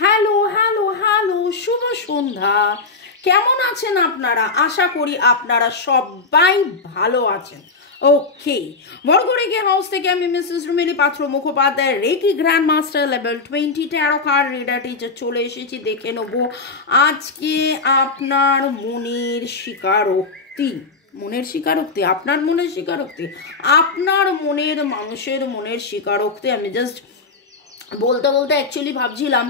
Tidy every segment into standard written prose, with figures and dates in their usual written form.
Hello hello hello, শুভ সন্ধ্যা। কেমন আছেন আপনারা? আশা করি আপনারা সবাই ভালো আছেন। ওকে, বড়গড়িকে হাউস থেকে আমি Mrs Rumili Patra Mukhopadhyay, reiki grand master level 20 tarot card reader teacher চলে এসেছি। দেখে নেব আজকে আপনার মনের স্বীকারোক্তি। মনের স্বীকারোক্তি, আপনার মনের স্বীকারোক্তি, আপনার মনের মানুষের মনের স্বীকারোক্তি। আমি জাস্ট বলতে বলতে অ্যাকচুয়ালি ভাবছিলাম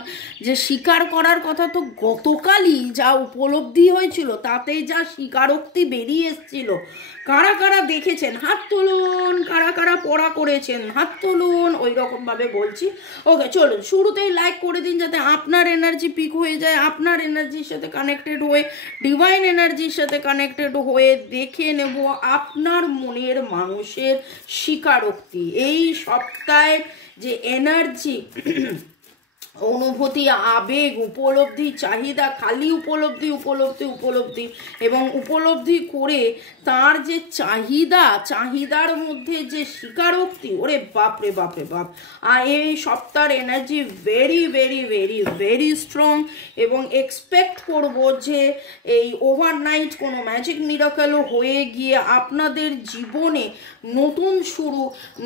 যে স্বীকার করার কথা তো গতকালই যা উপলব্ধি হয়েছিল তাতে যা স্বীকারোক্তি বেরিয়ে এসেছিল। কারা কারা দেখেছেন হাত তুলুন, কারা কারা পড়া করেছেন হাত তুলুন। ওই রকমভাবে বলছি। ওকে, চলুন শুরুতেই লাইক করে দিন যাতে আপনার এনার্জি পিক হয়ে যায়, আপনার এনার্জির সাথে কানেক্টেড হয়ে, ডিভাইন এনার্জির সাথে কানেক্টেড হয়ে দেখে নেব আপনার মনের মানুষের স্বীকারোক্তি। এই সপ্তাহে যে এনার্জি, অনুভূতি, আবেগ, উপলব্ধি, চাহিদা, খালি উপলব্ধি উপলব্ধি উপলব্ধি এবং উপলব্ধি করে তার যে চাহিদার মধ্যে যে স্বীকারোক্তি, ওরে বাপরে বাপরে বাপ। আর এই সপ্তাহের energy very very very very strong এবং এক্সপেক্ট করব যে এই ওভারনাইট কোনো ম্যাজিক মিরাকেলও হয়ে গিয়ে আপনাদের জীবনে নতুন শুরু,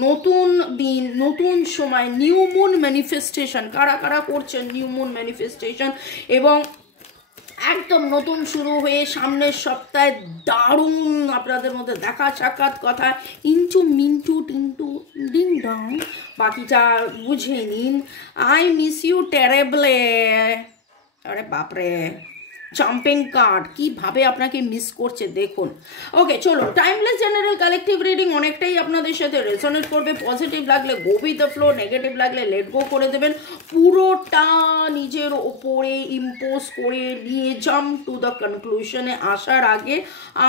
নতুন দিন, নতুন সময়, নিউ মুন ম্যানিফেস্টেশন। কারা কারা করছেন নিউ মুন ম্যানিফেস্টেশন এবং একদম নতুন শুরু হয়ে সামনের সপ্তাহে দারুণ আপনাদের মধ্যে দেখা সাক্ষাৎ, কথা ইন্টু মিন্টু টিন্টু ডিং ডং, বাকিটা বুঝে নিন। I miss you terribly. আরে বাপরে, জাম্পিং কার্ড কিভাবে আপনাকে মিস করছে দেখুন। ওকে, চলো টাইমলেস জেনারেল কালেকটিভ রিডিং অনেকটাই আপনাদের সাথে রেজোনেট করবে। পজিটিভ লাগলে go with the flow, negative লাগলে লেট গো করে দেবেন। পুরোটা নিজের ওপরে ইম্পোজ করে নিয়ে জাম্প টু দ্য কনক্লুশনে আসার আগে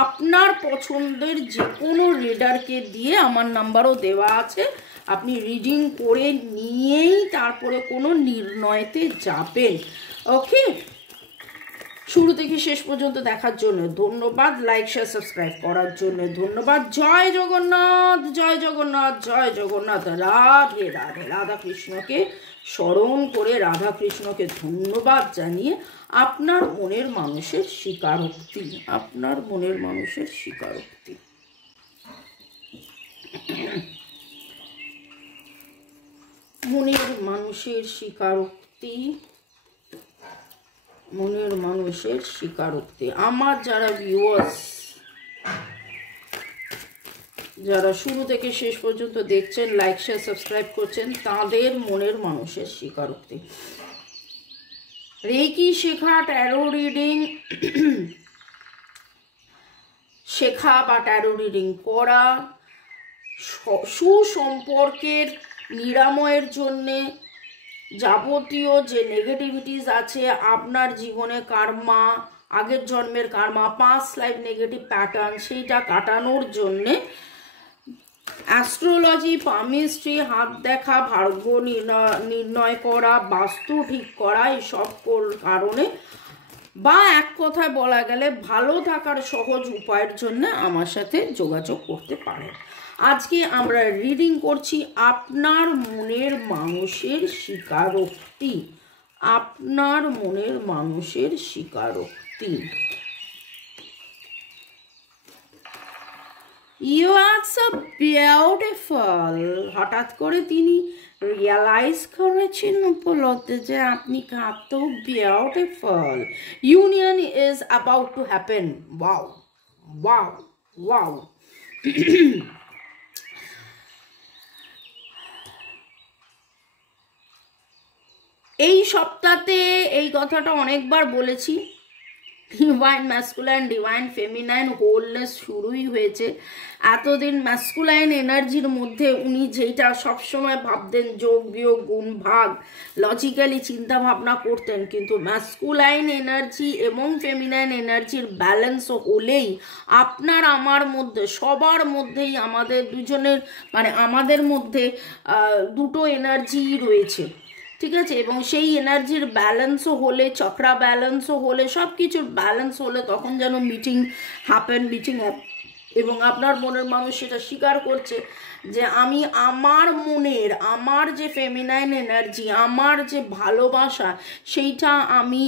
আপনার পছন্দের যে কোনো রিডারকে দিয়ে, আমার নাম্বারও দেওয়া আছে, আপনি রিডিং করে নিয়েই তারপরে কোনো নির্ণয়তে যাবেন। ওকে, শুরু থেকে শেষ পর্যন্ত দেখার জন্য ধন্যবাদ, লাইক শেয়ার সাবস্ক্রাইব করার জন্য ধন্যবাদ। জয় জগন্নাথ, জয় জগন্নাথ, জয় জগন্নাথ। রাধে রাধে। রাধাকৃষ্ণকে স্মরণ করে, রাধাকৃষ্ণকে ধন্যবাদ জানিয়ে আপনার মনের মানুষের স্বীকারোক্তি, আপনার মনের মানুষের স্বীকারোক্তি। মনের মানুষের স্বীকারোক্তি, মনের মানুষের স্বীকারোক্তি। আমার যারা ভিউয়ার্স, যারা শুরু থেকে শেষ পর্যন্ত দেখছেন, লাইক শেয়ার সাবস্ক্রাইব করছেন, তাদের মনের মানুষের স্বীকারোক্তি। রেকি শেখা, ট্যারো রিডিং শেখা বা ট্যারো রিডিং করা, সুসম্পর্কের নিরাময়ের জন্যে যাবতীয় যে নেগেটিভিটিস আছে আপনার জীবনে, কার্মা, আগের জন্মের Karma, past life negative pattern, সেইটা কাটানোর জন্যে অ্যাস্ট্রোলজি, পামিস্ট্রি, হাত দেখা, ভাগ্য নির্ণয় করা, বাস্তু ঠিক করা, এইসব কারণে বা এক কথায় বলা গেলে ভালো থাকার সহজ উপায়ের জন্য আমার সাথে যোগাযোগ করতে পারেন। আজকে আমরা রিডিং করছি আপনার মনের মানুষের স্বীকারোক্তি, আপনার মনের মানুষের স্বীকারোক্তি। You are so beautiful. হঠাৎ করে তিনি রিয়ালাইজ করেছেন উপলব্ধি যে আপনি কত beautiful. Union is about to happen. Wow wow wow. এই সপ্তাহে এই কথাটা অনেকবার বলেছি, divine masculine, divine feminine wholeness শুরুই হয়েছে। এতদিন ম্যাসকুলাইন এনার্জির মধ্যে উনি যেটা সবসময় ভাবতেন, যোগ বিয়োগ গুণ ভাগ, লজিক্যালি চিন্তা ভাবনা করতেন, কিন্তু ম্যাসকুলাইন এনার্জি এবং ফেমিনাইন এনার্জির ব্যালেন্স হলেই আপনার আমার মধ্যে, সবার মধ্যেই, আমাদের দুজনের মানে আমাদের মধ্যে দুটো এনার্জি রয়েছে, ঠিক আছে? এবং সেই এনার্জির ব্যালেন্সও হলে, চক্রা ব্যালেন্সও হলে, সব কিছুর ব্যালেন্স হলে তখন যেন মিটিং হ্যাপেন এবং আপনার মনের মানুষ সেটা স্বীকার করছে যে আমি আমার মনের, আমার যে ফেমিনাইন এনার্জি, আমার যে ভালোবাসা, সেইটা আমি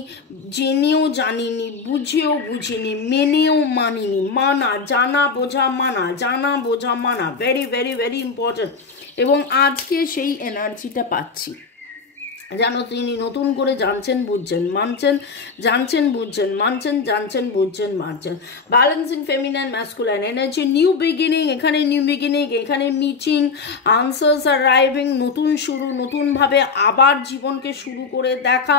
জেনেও জানিনি, বুঝেও বুঝিনি, মেনেও মানিনি। মানা, জানা বোঝা মানা, জানা বোঝা মানা, ভেরি ভেরি ভেরি ইম্পর্টেন্ট। এবং আজকে সেই এনার্জিটা পাচ্ছি, যেন তিনি নতুন করে জানছেন, বুঝছেন, মানছেন, জানছেন, বুঝছেন, মানছেন, জানছেন, বুঝছেন, মানছেন। Balancing feminine masculine energy, new beginning, এখানে নিউ বিগিনিং, এখানে মিটিং, আনসার্স অ্যারাইভিং, নতুন শুরু, নতুনভাবে আবার জীবনকে শুরু করে দেখা,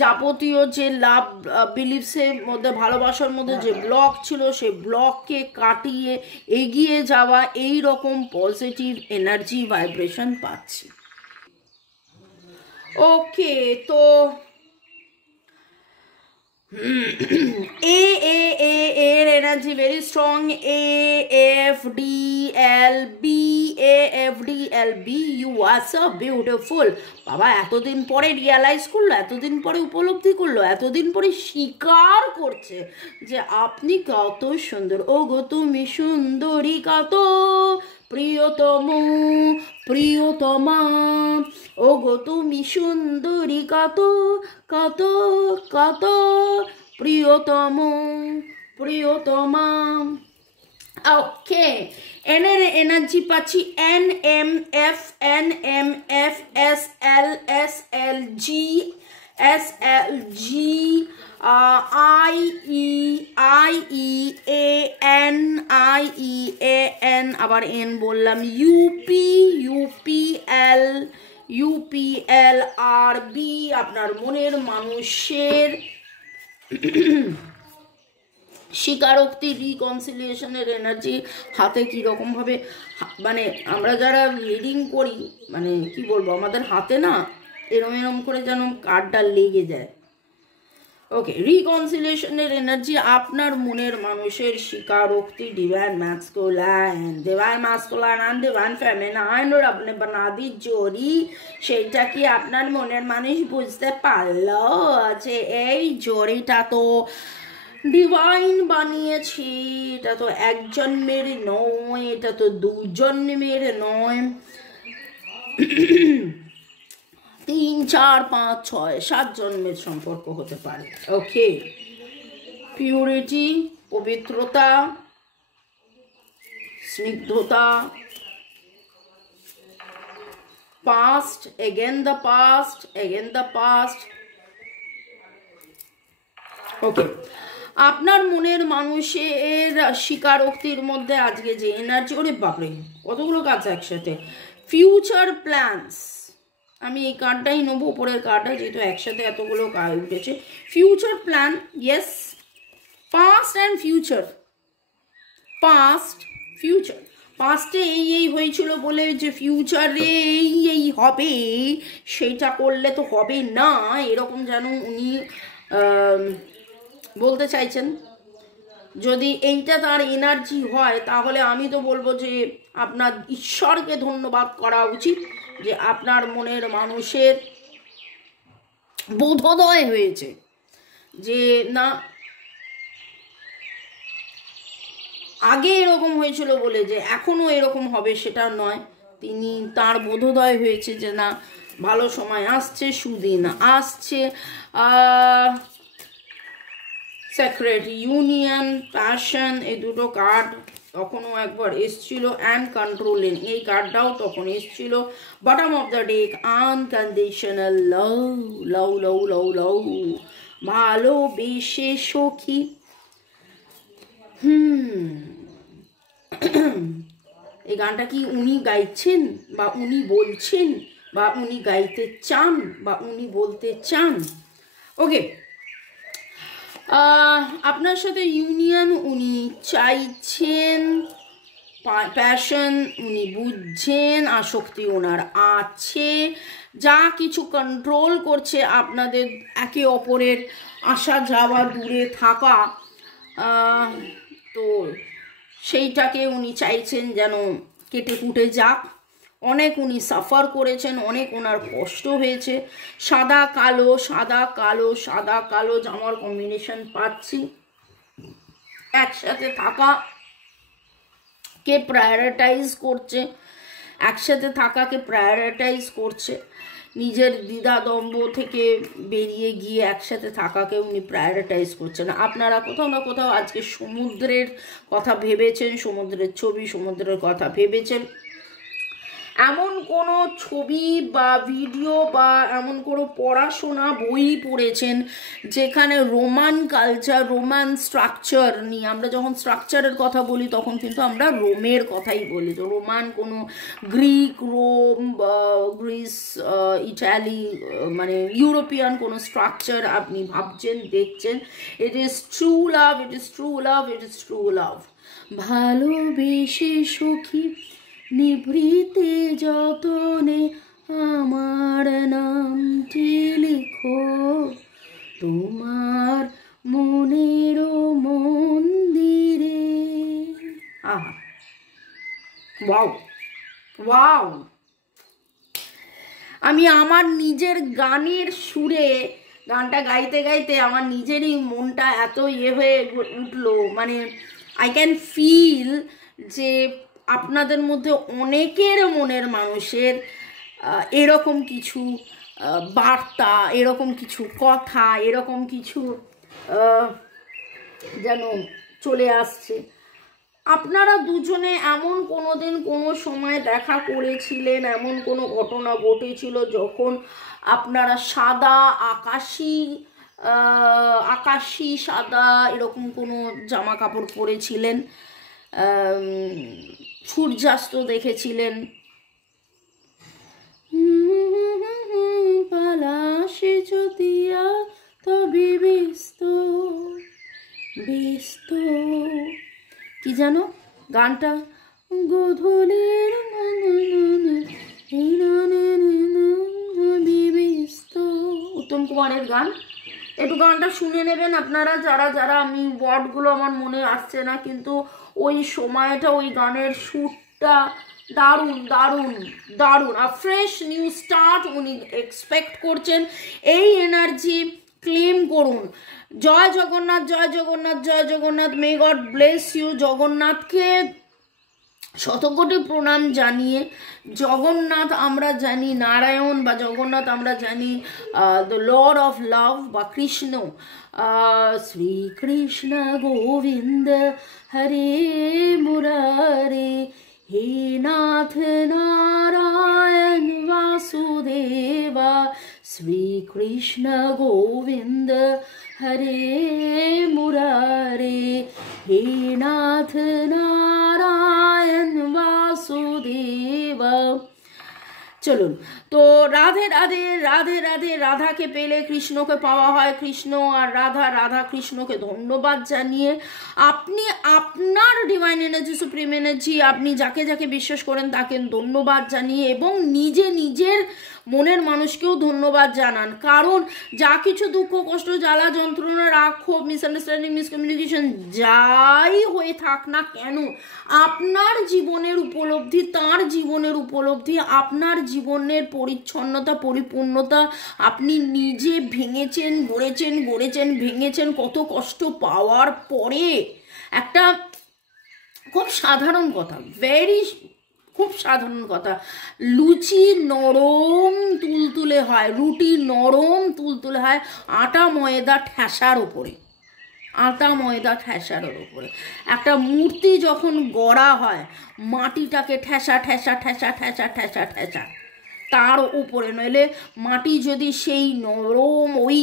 যাবতীয় যে লাভ বিলিফসের মধ্যে, ভালোবাসার মধ্যে যে ব্লক ছিল, সেই ব্লককে কাটিয়ে এগিয়ে যাওয়া, এই রকম পজিটিভ এনার্জি ভাইব্রেশন পাচ্ছি। ওকে, তো এর energy very strong. AFDLB, you are so beautiful. বাবা এতদিন পরে রিয়ালাইজ করলো, এতদিন পরে উপলব্ধি করলো, এতদিন পরে স্বীকার করছে যে আপনি কত সুন্দর। ও গো তুমি সুন্দরী কত, প্রিয়তম প্রিয়তমা, ও গো তুমি সুন্দরী কত কত কত, প্রিয়তম প্রিয়তমা। ওকে, এনের এনার্জি পাচ্ছি NMF, SLG, IEAN, আবার N বললাম, UPL, আপনার মনের মানুষের স্বীকারোক্তি, রিকনসিলিয়েশনের এনার্জি হাতে কীরকমভাবে, মানে আমরা যারা রিডিং করি, মানে কি বলবো, আমাদের হাতে না এরম এরম করে যেন কার্ডটা লেগে যায়। ওকে, রিকনসিলিয়েশনের এনার্জি, আপনার মনের মানুষের স্বীকারোক্তি, divine masculine and divine feminine ওর আপনি বানাদি জড়ি, সেইটা কি আপনার মনের মানুষ বুঝতে পারলো যে এই জড়িটা তো ডিভাইন বানিয়েছি, এটা তো এক জন্মের নয়, এটা তো 2 জন্মের নয়, 3, 4, 5, 6, 7 জন্মের সম্পর্ক হতে পারে। ওকে, পিউরিটি, পবিত্রতা, স্নিগ্ধতা, past, again the past, again the past. Okay, আপনার মনের মানুষের স্বীকারোক্তির মধ্যে আজকে যে এনার্জি, ওরে বাপরে কতগুলো কাজ একসাথে। ফিউচার প্ল্যানস, আমি এই কার্ডটাই নেবো, উপরের কার্ডটা, যেহেতু একসাথে এতগুলো কার্ড উঠেছে। Future plan, yes, past and future. Past, future, পাস্টে এই হয়েছিল বলে যে ফিউচারে এই হবে, সেইটা করলে তো হবে না, এরকম যেন উনি বলতে চাইছেন। যদি এইটা তার এনার্জি হয়, তাহলে আমি তো বলবো যে আপনার ঈশ্বরকে ধন্যবাদ করা উচিত যে আপনার মনের মানুষের বোধোদয় হয়েছে যে না, আগে এরকম হয়েছিল বলে যে এখনো এরকম হবে সেটা নয়, তিনি তার বোধোদয় হয়েছে যে না, ভালো সময় আসছে, সুদিন আসছে। সেক্রেট ইউনিয়ন, প্যাশন, এই দুটো কার্ড তখনও একবার এসছিল, অ্যান্ড কন্ট্রোলিং, এই কার্ডটাও তখন এসছিল। Bottom of the deck, unconditional love, লাউ লাউ লাউ লাউ, ভালোবেসে সখী। এই গানটা কি উনি গাইছেন, বা উনি বলছেন, বা উনি গাইতে চান, বা উনি বলতে চান? ওকে, আপনার সাথে ইউনিয়ন উনি চাইছেন, প্যাশন উনি বুঝছেন, আসক্তি ওনার আছে, যা কিছু কন্ট্রোল করছে আপনাদের একে অপরের আসা যাওয়া, দূরে থাকা, তো সেইটাকে উনি চাইছেন যেন কেটে কুটে যাক। অনেক উনি সাফার করেছেন, অনেক ওনার কষ্ট হয়েছে। সাদা কালো, সাদা কালো, সাদা কালো জামার কম্বিনেশন পাচ্ছি। একসাথে থাকা কে প্রায়োরিটাইজ করছে, একসাথে থাকাকে প্রায়োরিটাইজ করছে, নিজের দ্বিধাদ্বন্দ্ব থেকে বেরিয়ে গিয়ে একসাথে থাকাকে উনি প্রায়োরিটাইজ করছেন। আপনারা কোথাও না কোথাও আজকে সমুদ্রের কথা ভেবেছেন, সমুদ্রের ছবি, সমুদ্রের কথা ভেবেছেন। এমন কোনো ছবি বা ভিডিও বা এমন কোনো পড়াশোনা বই পড়েছেন যেখানে রোমান কালচার, রোমান স্ট্রাকচার নিয়ে, আমরা যখন স্ট্রাকচারের কথা বলি তখন কিন্তু আমরা রোমের কথাই বলি, তো রোমান কোনো গ্রিক, রোম, গ্রিস, ইটালি, মানে ইউরোপিয়ান কোনো স্ট্রাকচার আপনি ভাবছেন, দেখছেন। It is true love, it is true love, it is true love. ভালোবেসে সখী নিভৃতে যতনে আমার নামটি লিখো তোমার মনের মন্দিরে। আহা, ওয়াও ওয়াও। আমি আমার নিজের গানের সুরে গানটা গাইতে গাইতে আমার নিজেরই মনটা এত হয়ে উঠলো, মানে আই ক্যান ফিল যে আপনাদের মধ্যে অনেকের মনের মানুষের এরকম কিছু বার্তা, এরকম কিছু কথা, এরকম কিছু যেন চলে আসছে। আপনারা দুজনে এমন কোনো দিন কোনো সময় দেখা করেছিলেন, এমন কোনো ঘটনা ঘটেছিল যখন আপনারা সাদা আকাশি সাদা এরকম কোনো জামা কাপড় পরেছিলেন, সূর্যাস্ত দেখেছিলেন, পালাশে যদিয়া তবে ব্যস্ত ব্যস্ত, কি জানো গানটা, গোধূলির ব্যস্ত, উত্তম কুমারের গান। একটু গানটা শুনে নেবেন আপনারা যারা যারা, আমি ওয়ার্ডগুলো আমার মনে আসছে না, কিন্তু ওই সময়টা, ওই গানের সুরটা দারুণ দারুণ দারুণ। আর ফ্রেশ নিউ স্টার্ট উনি এক্সপেক্ট করছেন, এই এনার্জি ক্লেম করুন। জয় জগন্নাথ, জয় জগন্নাথ, জয় Jagannath, may God bless you. জগন্নাথকে শতকোটি প্রণাম জানিয়ে, জগন্নাথ আমরা জানি নারায়ণ, বা জগন্নাথ আমরা জানি দ্য লর্ড অফ লাভ বা কৃষ্ণ। শ্রীকৃষ্ণ গোবিন্দ হরে মুরারে, হে নাথ নারায়ণ বাসুদেবা, শ্রীকৃষ্ণ গোবিন্দ হরে মুরারে, হে নাথ নারায়ণ বাসুদেবা। চলুন, তো রাধে রাধে রাধে রাধে। রাধাকে পেলে কৃষ্ণকে পাওয়া হয়, কৃষ্ণ আর রাধা, রাধা কৃষ্ণকে ধন্যবাদ জানিয়ে আপনি আপনার ডিভাইন এনার্জি, সুপ্রিম এনার্জি, আপনি যাকে যাকে বিশ্বাস করেন তাকে ধন্যবাদ জানিয়ে এবং নিজের মনের মানুষকেও ধন্যবাদ জানান। কারণ যা কিছু দুঃখ, কষ্ট, জ্বালা, যন্ত্রণা, রাগ, ক্ষোভ, মিসআন্ডারস্ট্যান্ডিং, মিসকমিউনিকেশন যাই হয়ে থাক না কেন, আপনার জীবনের উপলব্ধি, তার জীবনের উপলব্ধি, আপনার জীবনের পরিচ্ছন্নতা, পরিপূর্ণতা আপনি নিজে ভেঙেছেন, গড়েছেন, ভেঙেছেন কত কষ্ট পাওয়ার পরে। একটা খুব সাধারণ কথা, খুব সাধারণ কথা, লুচি নরম তুলতুলে হয়, রুটি নরম তুলতুলে হয় আটা ময়দা ঠেসার ওপরে, আটা ময়দা ঠেসার ওপরে। একটা মূর্তি যখন গড়া হয়, মাটিটাকে ঠেসা ঠেসা ঠেসা ঠেসা ঠেসা ঠেসা তার উপরে, নইলে মাটি যদি সেই নরম ওই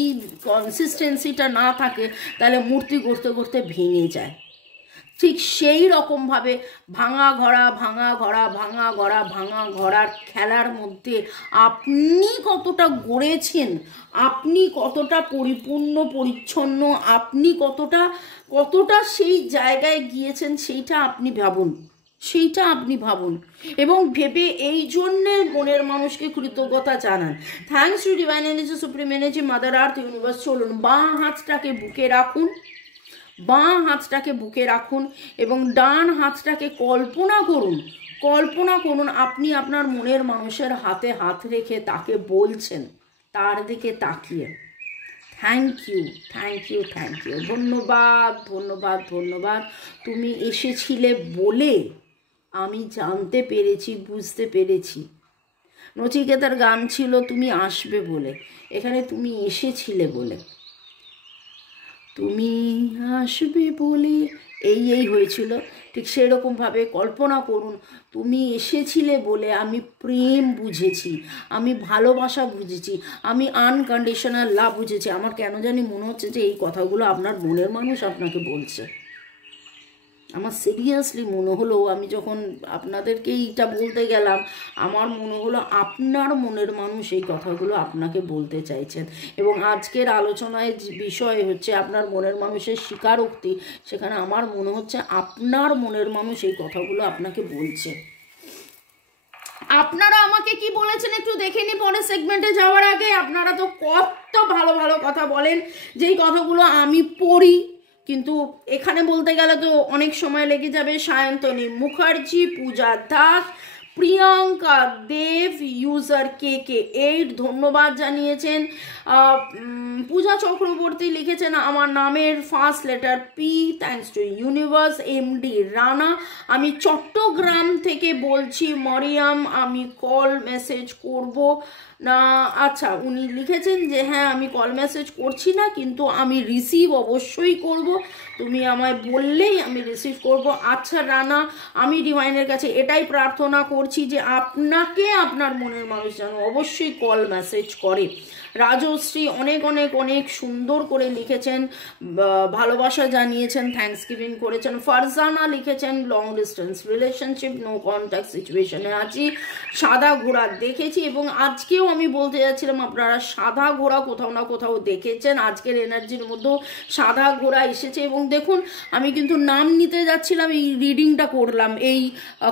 কনসিস্টেন্সিটা না থাকে তাহলে মূর্তি গড়তে গড়তে ভেঙে যায়। ঠিক সেই রকমভাবে ভাঙা ঘড়ার খেলার মধ্যে আপনি কতটা গড়েছেন, আপনি কতটা পরিপূর্ণ পরিচ্ছন্ন, আপনি কতটা সেই জায়গায় গিয়েছেন, সেইটা আপনি ভাবুন এবং ভেবে এই জন্যে মনের মানুষকে কৃতজ্ঞতা জানান। Thanks to divine energy, supreme energy, mother earth, universe. চলুন, বাঁ হাতটাকে বুকে রাখুন এবং ডান হাতটাকে কল্পনা করুন আপনি আপনার মনের মানুষের হাতে হাত রেখে তাকে বলছেন, তার দিকে তাকিয়ে, থ্যাংক ইউ, ধন্যবাদ, তুমি এসেছিলে বলে আমি জানতে পেরেছি, বুঝতে পেরেছি। নচিকেতার গান ছিল তুমি আসবে বলে, এখানে তুমি এসেছিলে বলে, তুমি আসবে বলে এই হয়েছিল। ঠিক সেরকমভাবে কল্পনা করুন, তুমি এসেছিলে বলে আমি প্রেম বুঝেছি, আমি ভালোবাসা বুঝেছি, আমি আনকন্ডিশনাল লাভ বুঝেছি। আমার কেন জানি মনে হচ্ছে যে এই কথাগুলো আপনার মনের মানুষ আপনাকে বলছে। আমার সিরিয়াসলি মনে হলো, আমি যখন আপনাদেরকে এইটা বলতে গেলাম, আমার মনে হলো আপনার মনের মানুষ এই কথাগুলো আপনাকে বলতে চাইছেন। এবং আজকের আলোচনায় যে বিষয় হচ্ছে আপনার মনের মানুষের স্বীকারোক্তি, সেখানে আমার মনে হচ্ছে আপনার মনের মানুষ এই কথাগুলো আপনাকে বলছে। আপনারা আমাকে কি বলেছেন একটু দেখে নি পরের সেগমেন্টে যাওয়ার আগে। আপনারা তো কত ভালো ভালো কথা বলেন, যেই কথাগুলো আমি পড়ি, কিন্তু এখানে বলতে গেলে তো অনেক সময় লেগে যাবে। সায়ন্তনী মুখার্জি, পূজা দাস, প্রিয়াঙ্কা দেব, ইউজার KK8 ধন্যবাদ জানিয়েছেন। পূজা চক্রবর্তী লিখেছেন আমার নামের first letter P, thanks to universe. MD Rana, আমি চট্টগ্রাম থেকে বলছি মরিয়াম, আমি কল মেসেজ করব না। আচ্ছা, উনি লিখেছেন যে হ্যাঁ আমি কল মেসেজ করছি না, কিন্তু আমি রিসিভ অবশ্যই করব, তুমি আমায় বললেই আমি রিসিভ করব। আচ্ছা রানা, আমি ডিভাইনের কাছে এটাই প্রার্থনা করছি যে আপনাকে আপনার মনের মানুষ যেন অবশ্যই কল মেসেজ করে। রাজশ্রী অনেক অনেক অনেক সুন্দর করে লিখেছেন, ভালোবাসা জানিয়েছেন, থ্যাঙ্কস গিভিং করেছেন। ফারজানা লিখেছেন long distance relationship, no contact সিচুয়েশনে আছি, সাদা ঘোড়া দেখেছি। এবং আজকেও আমি বলতে যাচ্ছিলাম, আপনারা সাদা ঘোড়া কোথাও না কোথাও দেখেছেন, আজকের এনার্জির মধ্যেও সাদা ঘোড়া এসেছে। এবং দেখুন, আমি কিন্তু নাম নিতে যাচ্ছিলাম, এই রিডিংটা করলাম, এই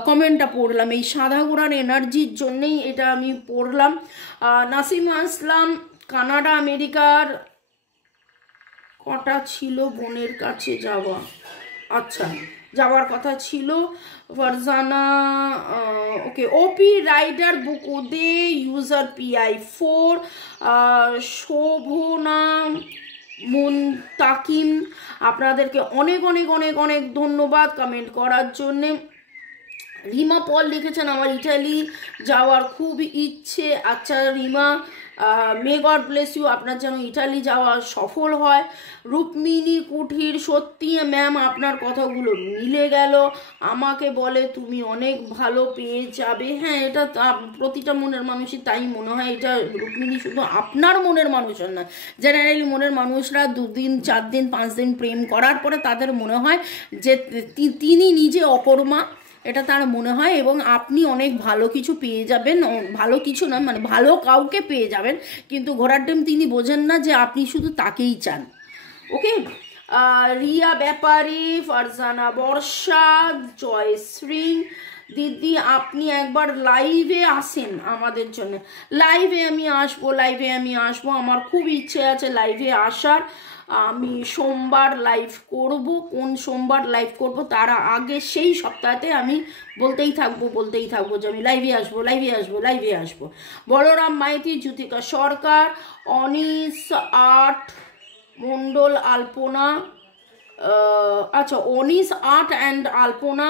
কমেন্টটা পড়লাম, এই সাদা ঘোড়ার এনার্জির জন্যেই এটা আমি পড়লাম। নাসিমা ইসলাম, কানাডা আমেরিকার কটা ছিল বোনের কাছে যাওয়া, আচ্ছা যাওয়ার কথা ছিল। ফারজানা ওকে। ওপি রাইডার বুকুদে, ইউজার PI4, শোভনা মুনতাকিম, আপনাদেরকে অনেক অনেক অনেক অনেক ধন্যবাদ কমেন্ট করার জন্যে। রিমা পল লিখেছেন আমার ইটালি যাওয়ার খুব ইচ্ছে। আচ্ছা Rima, may God bless you, আপনার যেন ইটালি যাওয়া সফল হয়। রুক্মিণী কুঠির, সত্যি ম্যাম আপনার কথাগুলো মিলে গেল, আমাকে বলে তুমি অনেক ভালো পেয়ে যাবে। হ্যাঁ, এটা প্রতিটা মনের মানুষই তাই মনে হয়। এটা রুক্মিণী শুধু আপনার মনের মানুষের না, জেনারেলি মনের মানুষরা 2 দিন 4 দিন 5 দিন প্রেম করার পরে তাদের মনে হয় যে তিনি নিজে অকর্মা, এটা তার মনে হয়, এবং আপনি অনেক ভালো কিছু পেয়ে যাবেন। ভালো কিছু না, মানে ভালো কাউকে পেয়ে যাবেন, কিন্তু ঘোড়ার ডিম তিনি বোঝেন না যে আপনি শুধু তাকেই চান। ওকে। রিয়া ব্যাপারী, ফারজানা বর্ষা, জয়শ্রী দিদি, আপনি একবার লাইভে আসেন আমাদের জন্য। লাইভে আমি আসবো, আমার খুব ইচ্ছে আছে লাইভে আসার। আমি সোমবার লাইভ করব, কোন সোমবার লাইভ করব তার আগে সেই সপ্তাহতে আমি বলতেই থাকবো যে আমি লাইভে আসবো। বলরাম মাইতি, জ্যোতিকা সরকার, অনিস আর্ট মন্ডল, আলপনা, আচ্ছা অনিস আর্ট অ্যান্ড আলপনা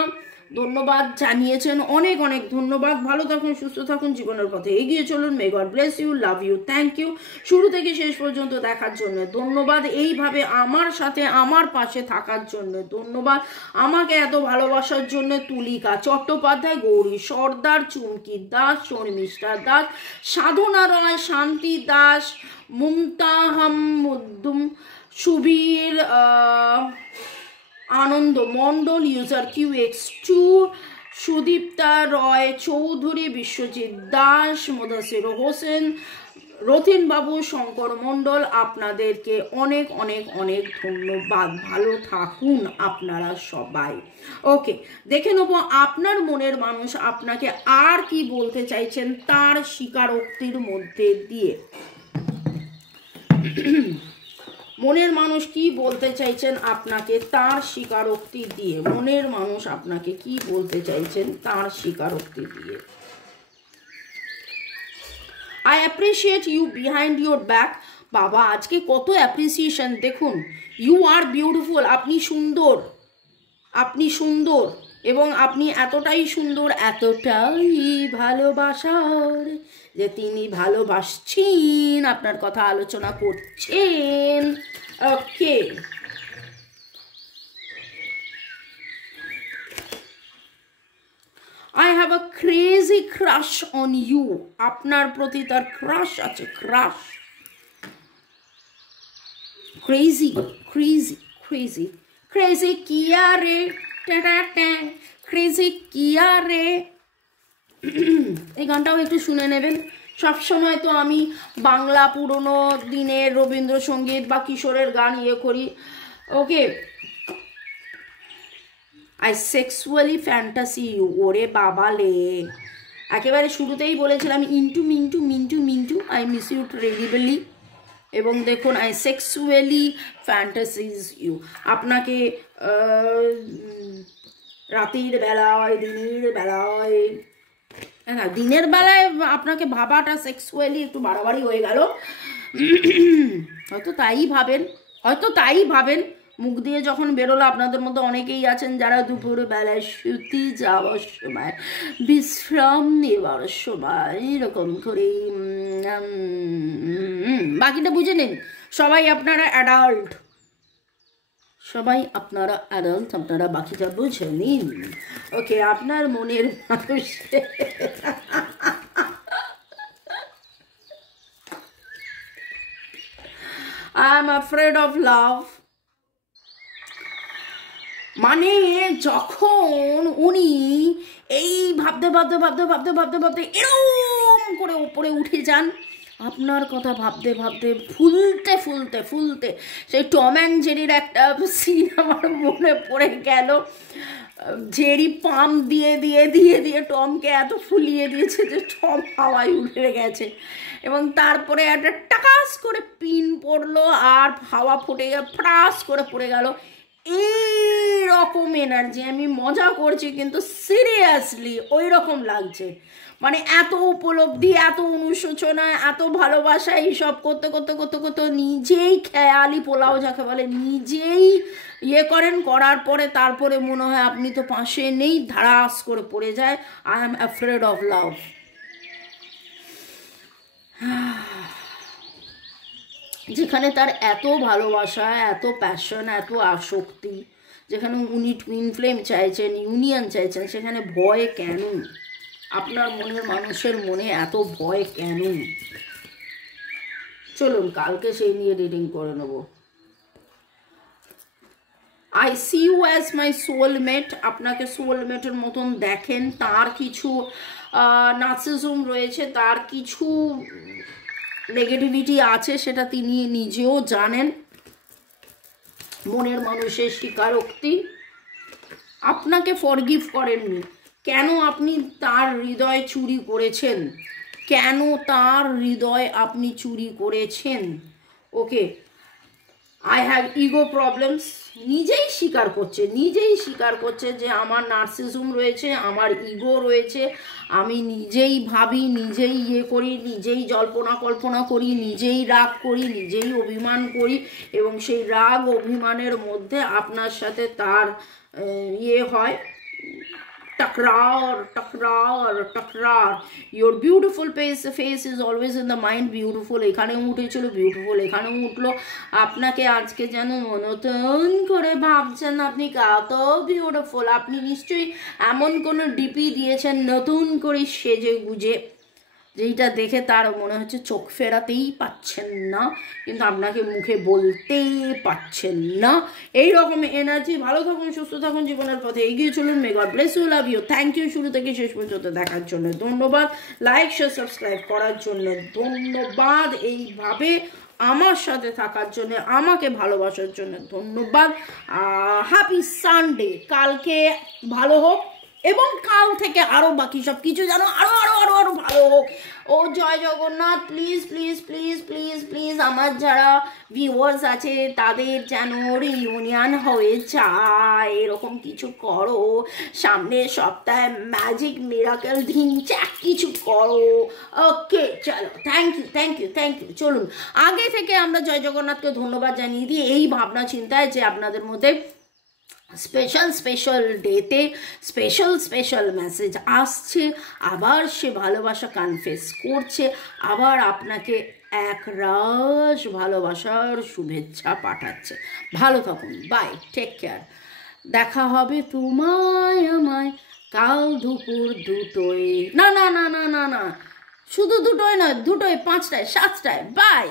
ধন্যবাদ জানিয়েছেন, অনেক অনেক ধন্যবাদ। ভালো থাকুন, সুস্থ থাকুন, জীবনের পথে এগিয়ে চলুন। May God bless you, love you, thank you. শুরু থেকে শেষ পর্যন্ত দেখার জন্য ধন্যবাদ, এইভাবে আমার সাথে আমার পাশে থাকার জন্য ধন্যবাদ, আমাকে এত ভালোবাসার জন্য। তুলিকা চট্টোপাধ্যায়, গৌরী সর্দার, চুমকি দাস, শর্মিষ্ঠা দাস, সাধনা রয়, শান্তি দাস, মুমতাহামুদ্দুম, সুবীর, আনন্দ মণ্ডল, ইউজার QX2, সুদীপ্তা রয় চৌধুরী, বিশ্বজিৎ দাস, মুদাসির হোসেন, রতিন বাবু, শঙ্কর মণ্ডল, আপনাদেরকে অনেক অনেক অনেক ধন্যবাদ। ভালো থাকুন আপনারা সবাই। ওকে, দেখে নেবো আপনার মনের মানুষ আপনাকে আর কি বলতে চাইছেন তার স্বীকারোক্তির মধ্যে দিয়ে। মনের মানুষ কি বলতে চাইছেন আপনাকে তার স্বীকারোক্তি দিয়ে, মনের মানুষ আপনাকে কি বলতে চাইছেন তার স্বীকারোক্তি দিয়ে। I appreciate you behind your back. বাবা আজকে কত অ্যাপ্রিসিয়েশন দেখুন। ইউ আর বিউটিফুল, আপনি সুন্দর, এবং আপনি এতটাই সুন্দর, এতটাই ভালোবাসার যে তিনি ভালোবাসছেন, আপনার কথা আলোচনা করছেন। ওকে, I have a crazy crush on you. আপনার প্রতি তার ক্রাশ আছে, crush. Crazy crazy crazy crazy কিয়া রে, ক্রেজি কিয়া রে। এই গানটাও একটু শুনে নেবেন। সবসময় তো আমি বাংলা পুরনো দিনের রবীন্দ্রসঙ্গীত বা কিশোরের গান করি। Okay, I sexually fantasy you. ওরে বাবালে, একেবারে শুরুতেই বলেছিলাম ইন্টু মিন্টু মিন্টু মিন্টু, আই মিস ইউ টেরিবলি। এবং দেখুন, আই সেক্সুয়ালি ফ্যান্টাসিজ ইউ। আপনাকে রাতের বেলায়, দিনের বেলায়, হ্যাঁ দিনের বেলায় আপনাকে ভাবাটা সেক্সুয়ালি একটু বাড়াবাড়ি হয়ে গেল, হয়তো তাই ভাবেন, হয়তো তাই ভাবেন। মুখ দিয়ে যখন বেরোলো, আপনাদের মধ্যে অনেকেই আছেন যারা দুপুর বেলায় শুতে যাওয়ার সময়, বিশ্রাম নেওয়ার সময় এরকম করে, বাকিটা বুঝে নিন। সবাই আপনারা অ্যাডাল্ট, সবাই আপনারা অ্যাডাল্ট, আপনারা বাকিটা বুঝে নিন। ওকে, আপনার মনের মানুষ I am afraid of love। মানে যখন উনি এই ভাবতে ভাবতে ভাবতে ভাবতে ভাবতে ভাবতে এরকম করে উপরে উঠে যান, আপনার কথা ভাবতে ভাবতে ফুলতে ফুলতে ফুলতে, সেই টম অ্যান্ড জেরির একটা সিন আমার মনে পড়ে গেল। জেরি পাম্প দিয়ে দিয়ে দিয়ে দিয়ে টমকে এত ফুলিয়ে দিয়েছে যে টম হাওয়ায় উঠে গেছে, এবং তারপরে একটা টাকাস করে পিন পড়লো আর হাওয়া ফুটে গিয়ে ফ্রাস করে পড়ে গেল। এইরকম এনার্জি, আমি মজা করছি কিন্তু সিরিয়াসলি ওই রকম লাগছে। মানে এত উপলব্ধি, এত অনুশোচনা, এত ভালোবাসা, এইসব করতে করতে করতে করতে নিজেই খেয়ালি পোলাও যাকে বলে, নিজেই করেন, করার পরে তারপরে মনে হয় আপনি তো পাশে নেই, ধারাস করে পড়ে যায়। I am afraid of love. যেখানে তার এত ভালোবাসা, এত প্যাশন, এত আসক্তি, যেখানে উনি টুইন ফ্লেম চাইছেন, ইউনিয়ন চাইছেন, সেখানে ভয় কেন? আপনার মনের মানুষের মনে এত ভয় কেন? চলুন কালকে সেই নিয়ে রিডিং করে নেব। I see you as my soulmate. আপনাকে সোলমেটের মতন দেখেন। তার কিছু নার্সিজম রয়েছে, তার কিছু নেগেটিভিটি আছে, সেটা তিনি নিজেও জানেন। মনের মানুষের স্বীকারোক্তি। আপনাকে ফরগিভ করেননি। কেন আপনি তার হৃদয় চুরি করেছেন? কেন তার হৃদয় আপনি চুরি করেছেন? ওকে, আই হ্যাভ ইগো প্রবলেমস। নিজেই স্বীকার করছে যে আমার নার্সিজম রয়েছে, আমার ইগো রয়েছে, আমি নিজেই ভাবি, নিজেই করি, নিজেই জল্পনা কল্পনা করি, নিজেই রাগ করি, নিজেই অভিমান করি, এবং সেই রাগ অভিমানের মধ্যে আপনার সাথে তার হয়, टकरार। Your beautiful face is always in the mind। beautiful এখানে উঠেছিল, beautiful এখানে উঠলো। আপনাকে আজকে যেন নতুন করে ভাবছেন আপনি কত বিউটিফুল। আপনি নিশ্চয়ই এমন কোনো ডিপি দিয়েছেন নতুন করে সেজে গুজে, যেইটা দেখে তার মনে হচ্ছে চোখ ফেরাতেই পাচ্ছেন না, কিন্তু আপনাকে মুখে বলতেই পাচ্ছেন না। এইরকম এনার্জি। ভালো থাকুন, সুস্থ থাকুন, জীবনের পথে এগিয়ে চলুন। May God bless you, love you. Thank you শুরু থেকে শেষ পর্যন্ত দেখার জন্য ধন্যবাদ। লাইক শেয়ার সাবস্ক্রাইব করার জন্য ধন্যবাদ। এইভাবে আমার সাথে থাকার জন্য, আমাকে ভালোবাসার জন্য ধন্যবাদ। Happy Sunday. কালকে ভালো হোক, এবং কাল থেকে আরো বাকি সব কিছু যেন আরো আরো আরো আরো ভালো হোক। ও জয় Jagannath. Please please please please please আমার যারা ভিউয়ার্স আছে তাদের যেন রিউনিয়ন হয়ে যায়, এরকম কিছু করো। সামনের সপ্তাহে ম্যাজিক মিরাকেল ধিনচ্যাক কিছু করো। ওকে চলো, thank you thank you thank you. চলুন আগে থেকে আমরা জয় জগন্নাথকে ধন্যবাদ জানিয়ে দিই এই ভাবনা চিন্তায় যে আপনাদের মধ্যে স্পেশাল স্পেশাল ডেতে স্পেশাল স্পেশাল মেসেজ আসছে, আবার সে ভালোবাসা কনফেস করছে, আবার আপনাকে একরাশ ভালোবাসার শুভেচ্ছা পাঠাচ্ছে। ভালো থাকুন, বাই, টেক কেয়ার। দেখা হবে তোমায় আমায় কাল দুপুর 2টোয়, না না না না না না, শুধু 2টোয় নয়, 2টোয়, 5টায়, 7টায়, বাই।